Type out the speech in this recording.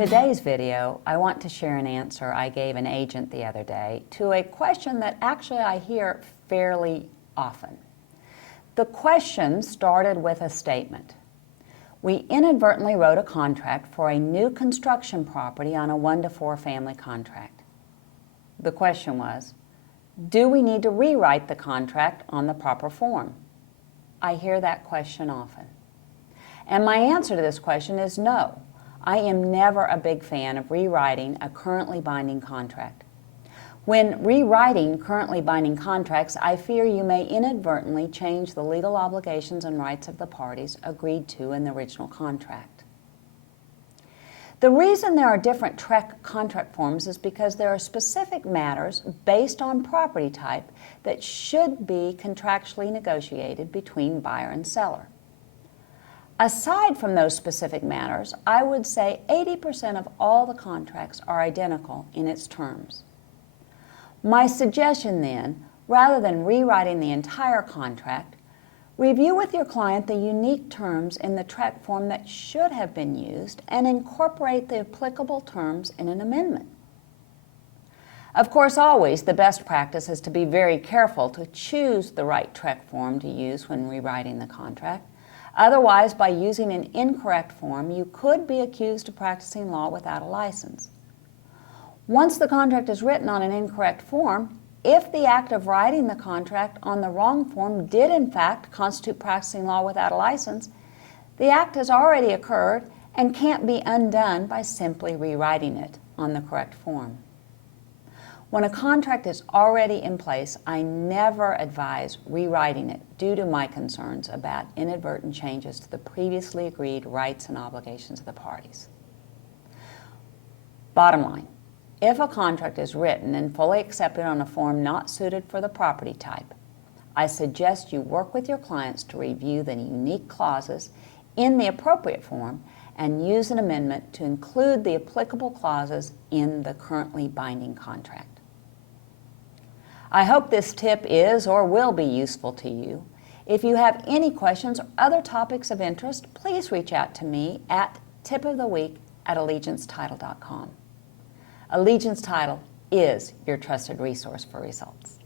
today's video, I want to share an answer I gave an agent the other day to a question that actually I hear fairly often. The question started with a statement. We inadvertently wrote a contract for a new construction property on a 1 to 4 family contract. The question was, do we need to rewrite the contract on the proper form? I hear that question often. And my answer to this question is no. I am never a big fan of rewriting a currently binding contract. When rewriting currently binding contracts, I fear you may inadvertently change the legal obligations and rights of the parties agreed to in the original contract. The reason there are different TREC contract forms is because there are specific matters based on property type that should be contractually negotiated between buyer and seller. Aside from those specific matters, I would say 80% of all the contracts are identical in its terms. My suggestion then, rather than rewriting the entire contract, review with your client the unique terms in the TREC form that should have been used and incorporate the applicable terms in an amendment. Of course, always the best practice is to be very careful to choose the right TREC form to use when rewriting the contract. Otherwise, by using an incorrect form, you could be accused of practicing law without a license. Once the contract is written on an incorrect form, if the act of writing the contract on the wrong form did in fact constitute practicing law without a license, the act has already occurred and can't be undone by simply rewriting it on the correct form. When a contract is already in place, I never advise rewriting it due to my concerns about inadvertent changes to the previously agreed rights and obligations of the parties. Bottom line, if a contract is written and fully accepted on a form not suited for the property type, I suggest you work with your clients to review the unique clauses in the appropriate form and use an amendment to include the applicable clauses in the currently binding contract. I hope this tip is or will be useful to you. If you have any questions or other topics of interest, please reach out to me at tipoftheweek@allegiancetitle.com. Allegiance Title is your trusted resource for results.